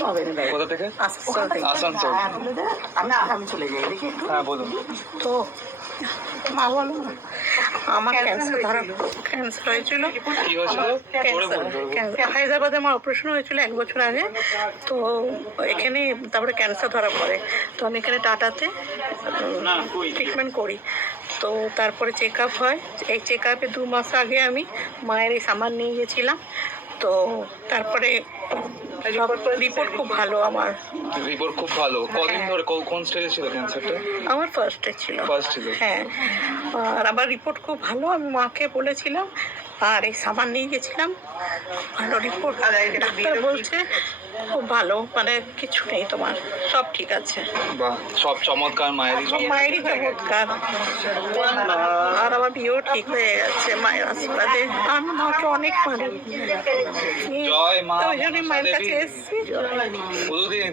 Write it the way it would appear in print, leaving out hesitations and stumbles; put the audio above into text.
এসেছি। কোথা থেকে? আসানসোল থেকে। আসানসোল। আমি চলে যাই দেখি একটু। হ্যাঁ বলুন। তো মা বলো না, আমার ক্যান্সার হয়েছিল। কি হয়েছিল? জোরে বলুন, জোরে বলুন। হায়দ্রাবাদে আমার অপারেশন হয়েছিল 1 বছর আগে। তো এখানে তারপরে ক্যান্সার ধরা পড়ে। তো আমি এখানে টাটাতে ট্রিটমেন্ট করি। তো তারপরে চেক আপ হয়। এই চেক আপে 2 মাস আগে আমি মায়ের এই সামান নিয়ে গেছিলাম। তো তারপরে রিপোর্ট খুব ভালো আমার। রিপোর্ট খুব ভালো। কদিন ধরে কোন স্টেজে ছিল ক্যান্সারটা? আমার ফার্স্টে ছিল। ফার্স্ট ছিল। হ্যাঁ, আর আমার রিপোর্ট খুব ভালো। আমি মাকে বলেছিলাম আর এই সামান নিয়ে গেছিলাম, ভালো রিপোর্ট। ডাক্তার বলছে খুব ভালো, মানে কিছু নেই তোমার, সব ঠিক আছে। বাহ, সব চমৎকার মায়েরই। সব মায়েরই চমৎকার। আর আমার বিয়েও ঠিক হয়ে গেছে মায়ের আশীর্বাদে। আমি মাকে অনেক মানি। জয় মা তো ওই জন্যই মায়ের মনসা কাছে দেবী। এসেছি। বলুন।